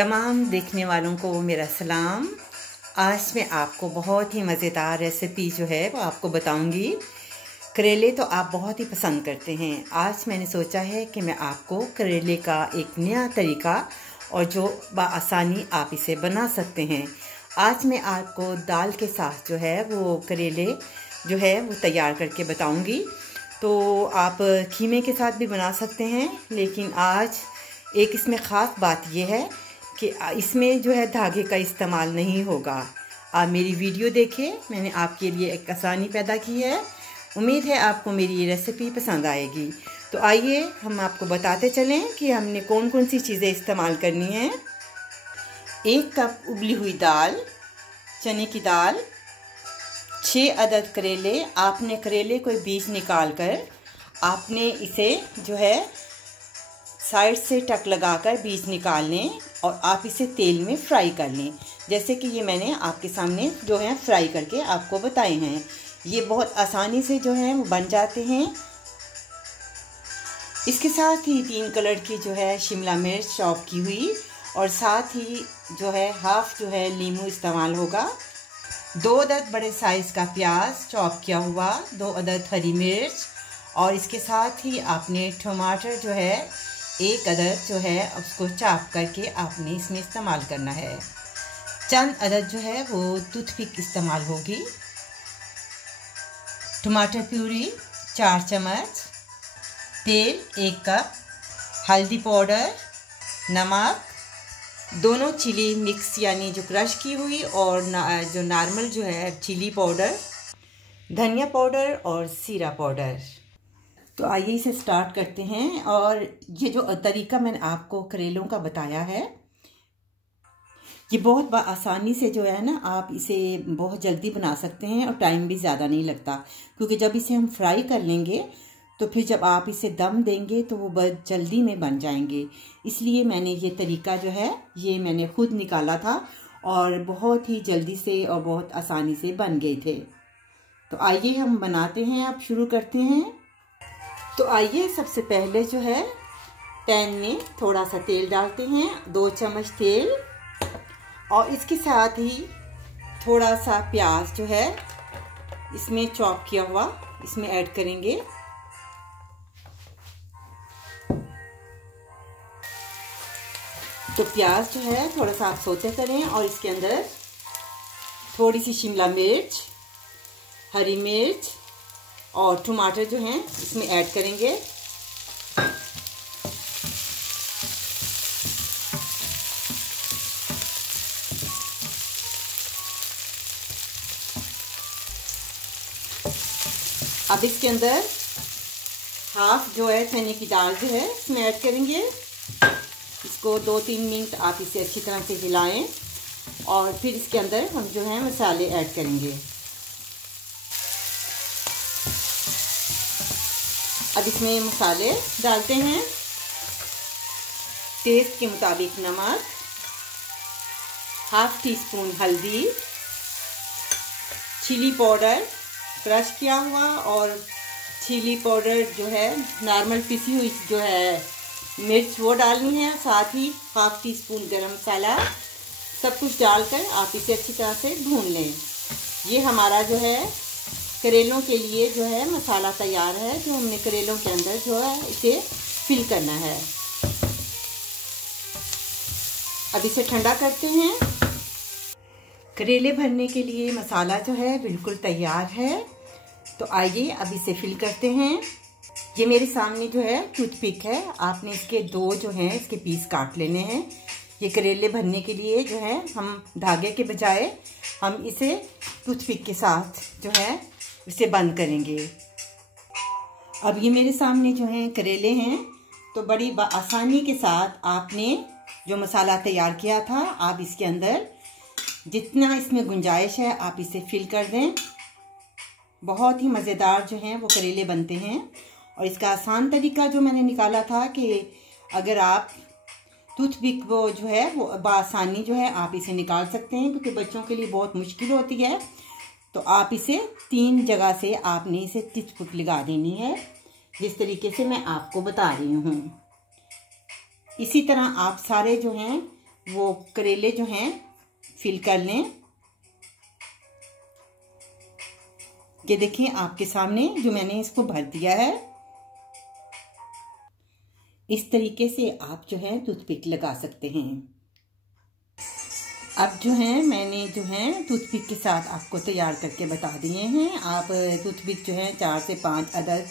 तमाम देखने वालों को मेरा सलाम। आज मैं आपको बहुत ही मज़ेदार रेसिपी जो है वो आपको बताऊंगी। करेले तो आप बहुत ही पसंद करते हैं। आज मैंने सोचा है कि मैं आपको करेले का एक नया तरीका और जो बआसानी आप इसे बना सकते हैं। आज मैं आपको दाल के साथ जो है वो करेले जो है वो तैयार करके बताऊंगी। तो आप खीमे के साथ भी बना सकते हैं, लेकिन आज एक इसमें ख़ास बात यह है कि इसमें जो है धागे का इस्तेमाल नहीं होगा। आप मेरी वीडियो देखिए, मैंने आपके लिए एक आसानी पैदा की है। उम्मीद है आपको मेरी ये रेसिपी पसंद आएगी। तो आइए हम आपको बताते चलें कि हमने कौन कौन सी चीज़ें इस्तेमाल करनी हैं। 1 कप उबली हुई दाल, चने की दाल, 6 अदद करेले। आपने करेले को बीज निकाल कर आपने इसे जो है साइड से टक लगाकर बीज निकाल लें और आप इसे तेल में फ्राई कर लें। जैसे कि ये मैंने आपके सामने जो है फ्राई करके आपको बताए हैं। ये बहुत आसानी से जो है वो बन जाते हैं। इसके साथ ही 3 कलर की जो है शिमला मिर्च चॉप की हुई और साथ ही जो है हाफ जो है नींबू इस्तेमाल होगा। 2 अदद बड़े साइज़ का प्याज चॉप किया हुआ, 2 अदद हरी मिर्च और इसके साथ ही आपने टमाटर जो है 1 अदद जो है उसको चॉप करके आपने इसमें इस्तेमाल करना है। चंद अदद जो है वो टूथपिक इस्तेमाल होगी। टमाटर प्यूरी 4 चम्मच, तेल 1 कप, हल्दी पाउडर, नमक, दोनों चिली मिक्स यानी जो क्रश की हुई और जो नॉर्मल जो है चिली पाउडर, धनिया पाउडर और जीरा पाउडर। तो आइए इसे स्टार्ट करते हैं। और ये जो तरीका मैंने आपको करेलों का बताया है, ये बहुत आसानी से जो है ना आप इसे बहुत जल्दी बना सकते हैं और टाइम भी ज़्यादा नहीं लगता, क्योंकि जब इसे हम फ्राई कर लेंगे तो फिर जब आप इसे दम देंगे तो वो बहुत जल्दी में बन जाएंगे। इसलिए मैंने ये तरीका जो है ये मैंने खुद निकाला था और बहुत ही जल्दी से और बहुत आसानी से बन गए थे। तो आइए हम बनाते हैं, अब शुरू करते हैं। तो आइए सबसे पहले जो है पैन में थोड़ा सा तेल डालते हैं, 2 चम्मच तेल, और इसके साथ ही थोड़ा सा प्याज जो है इसमें चॉप किया हुआ इसमें ऐड करेंगे। तो प्याज जो है थोड़ा सा आप सोते करें और इसके अंदर थोड़ी सी शिमला मिर्च, हरी मिर्च और टमाटर जो हैं इसमें ऐड करेंगे। अब इसके अंदर हाफ जो है चने की दाल जो है इसमें ऐड करेंगे। इसको 2-3 मिनट आप इसे अच्छी तरह से हिलाएं और फिर इसके अंदर हम जो है मसाले ऐड करेंगे। अब इसमें मसाले डालते हैं। टेस्ट के मुताबिक नमक, हाफ टी स्पून हल्दी, चिली पाउडर क्रश किया हुआ और चिली पाउडर जो है नॉर्मल पिसी हुई जो है मिर्च वो डालनी है, साथ ही हाफ टी स्पून गरम मसाला, सब कुछ डालकर आप इसे अच्छी तरह से भून लें। ये हमारा जो है करेलों के लिए जो है मसाला तैयार है, जो हमने करेलों के अंदर जो है इसे फिल करना है। अब इसे ठंडा करते हैं। करेले भरने के लिए मसाला जो है बिल्कुल तैयार है। तो आइए अब इसे फिल करते हैं। ये मेरे सामने जो है टूथपिक है, आपने इसके 2 जो हैं इसके पीस काट लेने हैं। ये करेले भरने के लिए जो है हम धागे के बजाय हम इसे टूथपिक के साथ जो है इसे बंद करेंगे। अब ये मेरे सामने जो हैं करेले हैं, तो बड़ी आसानी के साथ आपने जो मसाला तैयार किया था आप इसके अंदर जितना इसमें गुंजाइश है आप इसे फिल कर दें। बहुत ही मज़ेदार जो हैं वो करेले बनते हैं। और इसका आसान तरीका जो मैंने निकाला था कि अगर आप टूथपिक वो जो है वो बआसानी जो है आप इसे निकाल सकते हैं, क्योंकि बच्चों के लिए बहुत मुश्किल होती है। तो आप इसे 3 जगह से आपने इसे टूथपिक लगा देनी है, जिस तरीके से मैं आपको बता रही हूँ। इसी तरह आप सारे जो हैं वो करेले जो हैं फिल कर लें। ये देखिए आपके सामने जो मैंने इसको भर दिया है। इस तरीके से आप जो है टूथपिक लगा सकते हैं। अब जो है मैंने जो है टूथपिक के साथ आपको तैयार करके बता दिए हैं। आप टूथपिक जो है 4 से 5 अदद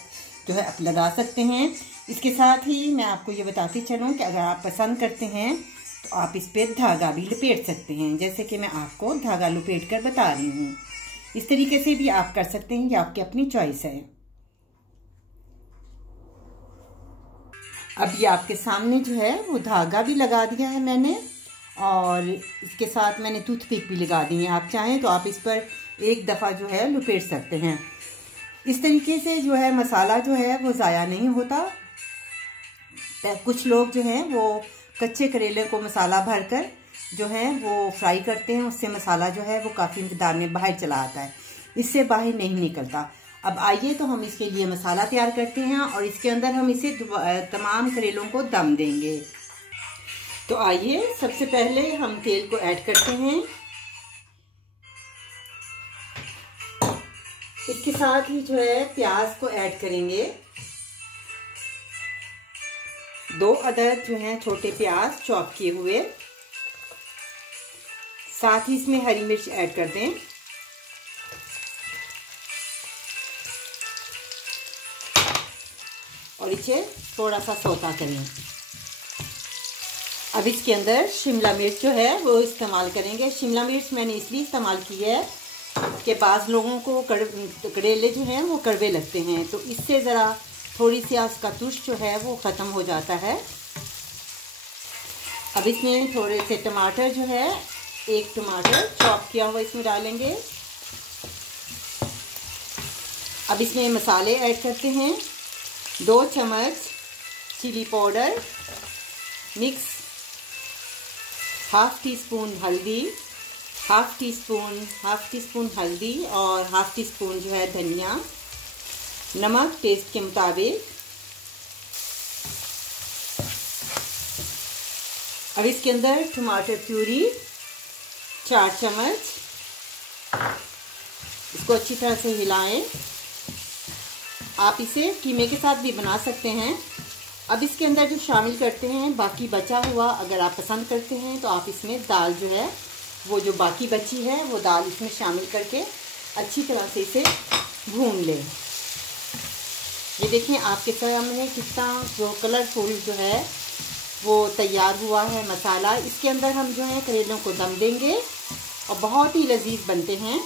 जो है आप लगा सकते हैं। इसके साथ ही मैं आपको ये बताती चलूँ कि अगर आप पसंद करते हैं तो आप इस पर धागा भी लपेट सकते हैं, जैसे कि मैं आपको धागा लपेट कर बता रही हूँ। इस तरीके से भी आप कर सकते हैं, ये आपकी अपनी चॉइस है। अब ये आपके सामने जो है वो धागा भी लगा दिया है मैंने, और इसके साथ मैंने टूथपिक भी लगा दी है। आप चाहें तो आप इस पर एक दफ़ा जो है लपेट सकते हैं। इस तरीके से जो है मसाला जो है वो ज़ाया नहीं होता। कुछ लोग जो हैं वो कच्चे करेले को मसाला भरकर जो है वो फ्राई करते हैं, उससे मसाला जो है वो काफ़ी मिकदार में बाहर चला आता है, इससे बाहर नहीं निकलता। अब आइए तो हम इसके लिए मसाला तैयार करते हैं और इसके अंदर हम इसे तमाम करेलों को दम देंगे। तो आइए सबसे पहले हम तेल को ऐड करते हैं। इसके साथ ही जो है प्याज को ऐड करेंगे। 2 अदद जो हैं छोटे प्याज चॉप किए हुए। साथ ही इसमें हरी मिर्च ऐड कर दें। और इसे थोड़ा सा सौता करें। अब इसके अंदर शिमला मिर्च जो है वो इस्तेमाल करेंगे। शिमला मिर्च मैंने इसलिए इस्तेमाल की है कि बाज़ लोगों को करेले जो हैं वो कड़वे लगते हैं, तो इससे ज़रा थोड़ी सी उसका तुष्ट जो है वो ख़त्म हो जाता है। अब इसमें थोड़े से टमाटर जो है, 1 टमाटर चॉप किया हुआ इसमें डालेंगे। अब इसमें मसाले ऐड करते हैं। 2 चम्मच chilli powder mix, half teaspoon हल्दी, हाफ टी स्पून हल्दी और हाफ टी स्पून जो है धनिया, नमक टेस्ट के मुताबिक। अब इसके अंदर टमाटर प्यूरी 4 चम्मच, इसको अच्छी तरह से हिलाएं। आप इसे कीमे के साथ भी बना सकते हैं। अब इसके अंदर जो शामिल करते हैं बाकी बचा हुआ, अगर आप पसंद करते हैं तो आप इसमें दाल जो है वो जो बाकी बची है वो दाल इसमें शामिल करके अच्छी तरह से इसे भून लें। ये देखें आपके सामने कितना जो कलरफुल जो है वो तैयार हुआ है मसाला। इसके अंदर हम जो है करेलों को दम देंगे और बहुत ही लजीज बनते हैं।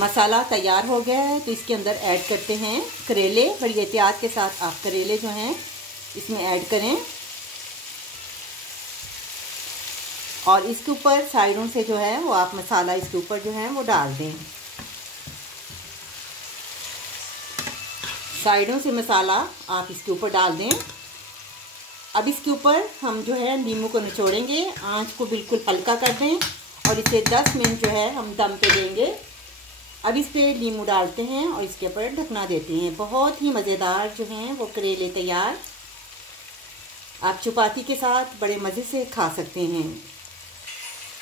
मसाला तैयार हो गया है तो इसके अंदर ऐड करते हैं करेले। बड़ी एहतियात के साथ आप करेले जो हैं इसमें ऐड करें और इसके ऊपर साइडों से जो है वो आप मसाला इसके ऊपर जो है वो डाल दें। साइडों से मसाला आप इसके ऊपर डाल दें। अब इसके ऊपर हम जो है नींबू को निचोड़ेंगे, आंच को बिल्कुल हल्का कर दें और इसे 10 मिनट जो है हम दम पे देंगे। अब इस पे नींबू डालते हैं और इसके ऊपर ढकना देते हैं। बहुत ही मज़ेदार जो हैं वो करेले तैयार। आप चपाती के साथ बड़े मज़े से खा सकते हैं।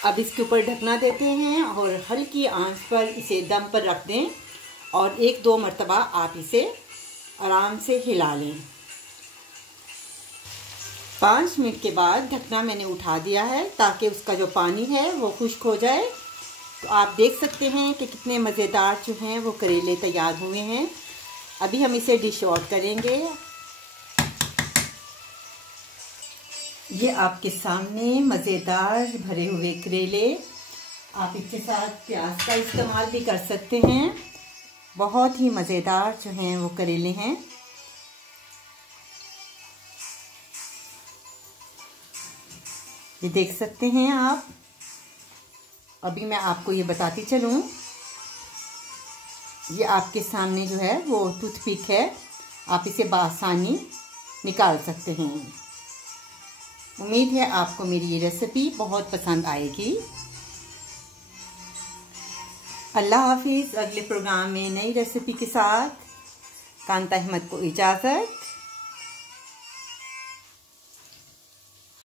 अब इसके ऊपर ढकना देते हैं और हल्की आंच पर इसे दम पर रख दें और 1-2 मरतबा आप इसे आराम से हिला लें। 5 मिनट के बाद ढकना मैंने उठा दिया है ताकि उसका जो पानी है वो खुश्क हो जाए। तो आप देख सकते हैं कि कितने मज़ेदार जो हैं वो करेले तैयार हुए हैं। अभी हम इसे डिश आउट करेंगे। ये आपके सामने मज़ेदार भरे हुए करेले। आप इसके साथ प्याज का इस्तेमाल भी कर सकते हैं। बहुत ही मज़ेदार जो हैं वो करेले हैं। ये देख सकते हैं आप। अभी मैं आपको ये बताती चलूँ, ये आपके सामने जो है वो टूथपिक है, आप इसे बआसानी निकाल सकते हैं। उम्मीद है आपको मेरी ये रेसिपी बहुत पसंद आएगी। अल्लाह हाफिज़। अगले प्रोग्राम में नई रेसिपी के साथ कांता अहमद को इजाज़त।